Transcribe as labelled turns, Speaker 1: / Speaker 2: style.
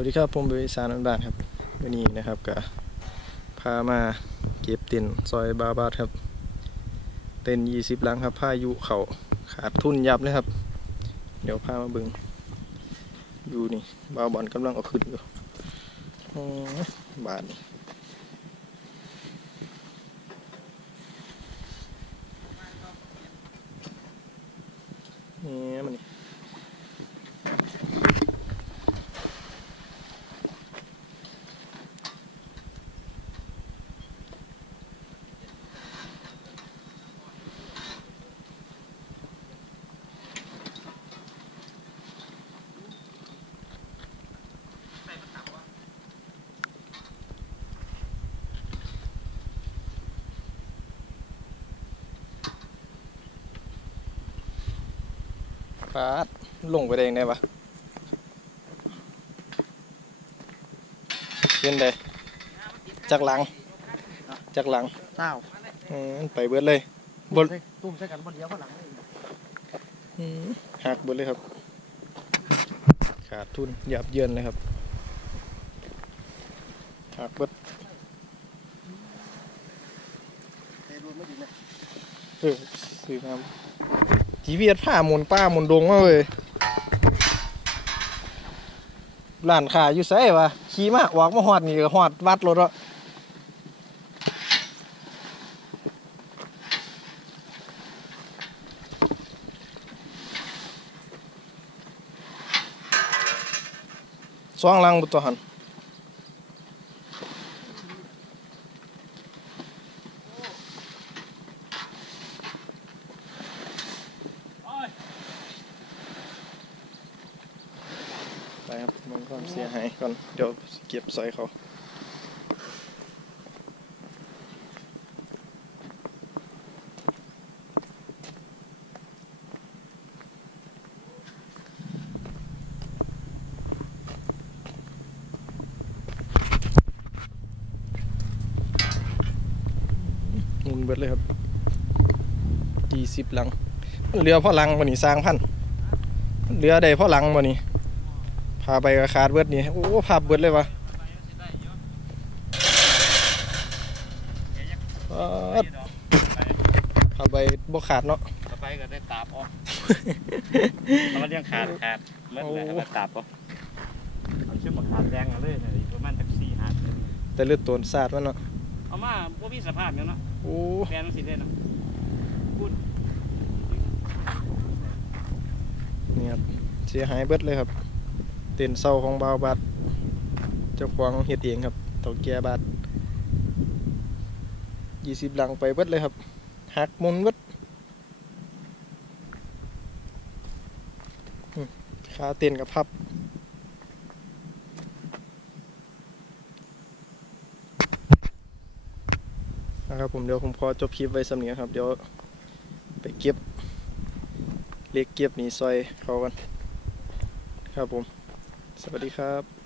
Speaker 1: วัสดีครับผมบริษัทนันบ้านครับวันนี้นะครับก็พามาเก็บเต็นท์ซอยบาบาดครับ เต็นยี่สิบลังครับพายุเขาขาดทุนยับเลยครับ เดี๋ยวพามาบึงอยู่นี่บาบอลกำลังเอาขึ้นอยู่บาทนี่นี่มันนี่ ฟาดลงไปได้ยังไงวะเย็นได้จากหลัง จากหลัง
Speaker 2: เต้า
Speaker 1: อืมไปเบิดเลยบน
Speaker 2: ตุ้มใส่กันบนเดียวข้าหลัง
Speaker 1: อืมหักเบิดเลยครับ ขาดทุนหยับเยินเลยครับหักเบิด
Speaker 2: เทรูนไม่ดีนะ
Speaker 1: เออซื้อมาจีเวียดผ้ามุนป้ามุนดงมาเลยร้านขายอยู่ไสวะขี่มาออกมาหอดนี่ก็หอดวัดรถแล้วสองลังบุตรหัน ไปครับมองความเสียหายก่อน เดี๋ยวเก็บซอยเขาหมุนเบิดเลยครับยี่สิบลัง เรือพ่อลังวันนี้สร้างพัน เรือใดพ่อลังวันนี้าไปกระคาดเบิดนี่ โอ้ภาพเบิดเลยวะป๊าดพาไปบ่ขาดเนาะ
Speaker 3: ต่อไปก็ได้ตาบออกถ้ามันยังขาดขาดเมื่อไหร่ก็ตาบออกเอาชื่อมาขาดแดงมาเลยนะประมาณแท็กซี่หาด
Speaker 1: แต่เลือดตัวสาดมันเนาะ
Speaker 3: เอามาพวกมีสภาพเนาะ
Speaker 1: โอ้
Speaker 3: แฟนมันสิได้เนาะ
Speaker 1: นี่ครับเสียหายเบิดเลยครับ เต็นเศร้าของบาวบาดเจ้าของเฮ็ดเองครับเต่าแก่บาทยี่สิบลังไปเบิดเลยครับหักมุนเบิดขาเต็นกับพับนะครับผมเดี๋ยวผมขอจบคลิปไว้สำเนียครับ เดี๋ยวไปเก็บเล็กเก็บหนีซอยเขากัน ครับผม สวัสดีครับ